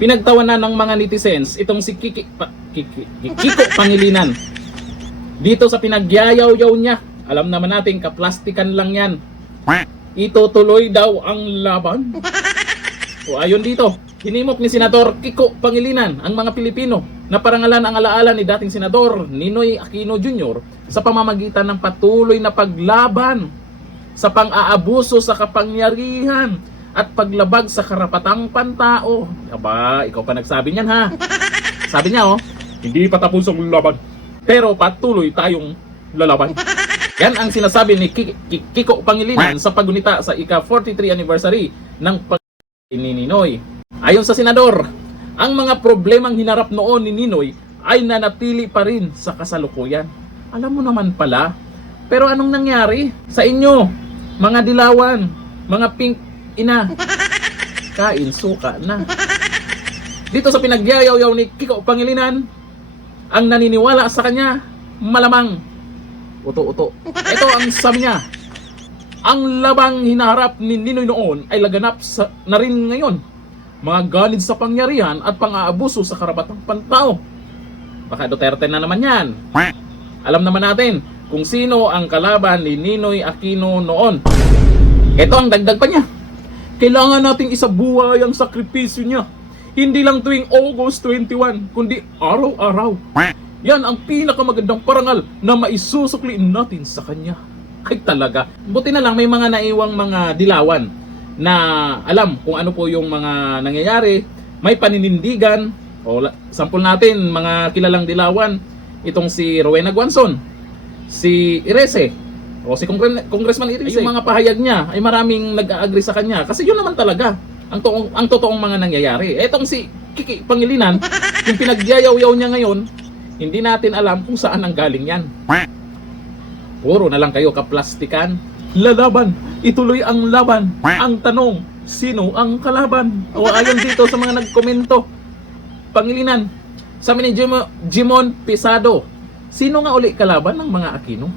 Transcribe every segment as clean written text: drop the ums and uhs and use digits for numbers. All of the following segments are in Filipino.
Pinagtawanan ng mga netizens itong si Kiko Pangilinan. Dito sa pinagyayaw-yaw niya, alam naman natin kaplastikan lang yan. Itutuloy daw ang laban. O ayon dito, hinimok ni Senador Kiko Pangilinan ang mga Pilipino na parangalan ang alaala ni dating Senador Ninoy Aquino Jr. sa pamamagitan ng patuloy na paglaban sa pang-aabuso sa kapangyarihan at paglabag sa karapatang pantao. Aba, ikaw pa nagsabi niyan ha. Sabi niya hindi pa tapos ang laban, pero patuloy tayong lalaban. Yan ang sinasabi ni Kiko Pangilinan sa paggunita sa ika-43 anniversary ng ni Ninoy. Ayon sa senador, ang mga problemang hinarap noon ni Ninoy ay nanatili pa rin sa kasalukuyan. Alam mo naman pala, pero anong nangyari sa inyo, mga dilawan, mga pink ina? Kain suka na. Dito sa pinagyayaw-yaw ni Kiko Pangilinan, ang naniniwala sa kanya, malamang uto-uto. Ito ang sabi niya, ang labang hinaharap ni Ninoy noon ay laganap na rin ngayon. Mga ganid sa pangyarihan at pang-aabuso sa karapatang pantao. Baka Duterte na naman yan. Alam naman natin kung sino ang kalaban ni Ninoy Aquino noon. Ito ang dagdag pa niya. Kailangan nating isabuhay ang sakripisyo niya. Hindi lang tuwing August 21, kundi araw-araw. Yan ang pinakamagandang parangal na maisusukliin natin sa kanya. Ay talaga. Buti na lang may mga naiwang mga dilawan na alam kung ano po yung mga nangyayari. May paninindigan. O sampol natin, mga kilalang dilawan. Itong si Rowena Guanzon, si Irese, o si Congressman Irese. Yung mga pahayag niya ay maraming nag-agree sa kanya. Kasi yun naman talaga ang totoong mga nangyayari. Etong si Kiki Pangilinan, yung pinagyayaw-yaw niya ngayon, hindi natin alam kung saan ang galing yan. Puro na lang kayo kaplastikan. Lalaban, ituloy ang laban. Ang tanong, sino ang kalaban? O ayon dito sa mga nagkomento, Pangilinan, sabi ni Jimon Pisado, sino nga uli kalaban ng mga Aquino?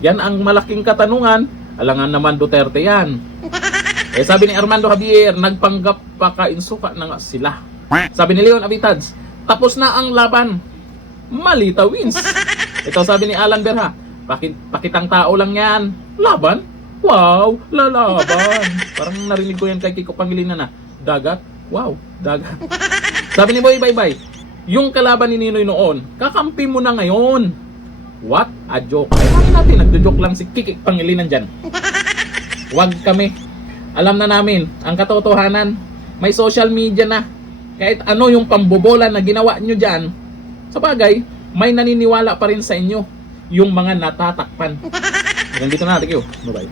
Yan ang malaking katanungan. Alangan naman Duterte yan. Sabi ni Armando Javier, nagpanggap pa kainsuka na nga sila. Sabi ni Leon Avitats, tapos na ang laban. Malita wins. Ito sabi ni Alan Berha, pakitang tao lang yan. Laban? Wow, lalaban. Parang narinig ko yan kay Kiko Pangilinan na, dagat? Wow, dagat. Sabi ni Boy Bye, yung kalaban ni Ninoy noon, kakampi mo na ngayon. What a joke. Ay, bakit natin nagjo-joke lang si Kiki Pangilinan dyan? Wag kami. Alam na namin, ang katotohanan, may social media na. Kahit ano yung pambobola na ginawa nyo dyan, sa bagay, may naniniwala pa rin sa inyo yung mga natatakpan. Hanggang dito na, thank you. Bye-bye.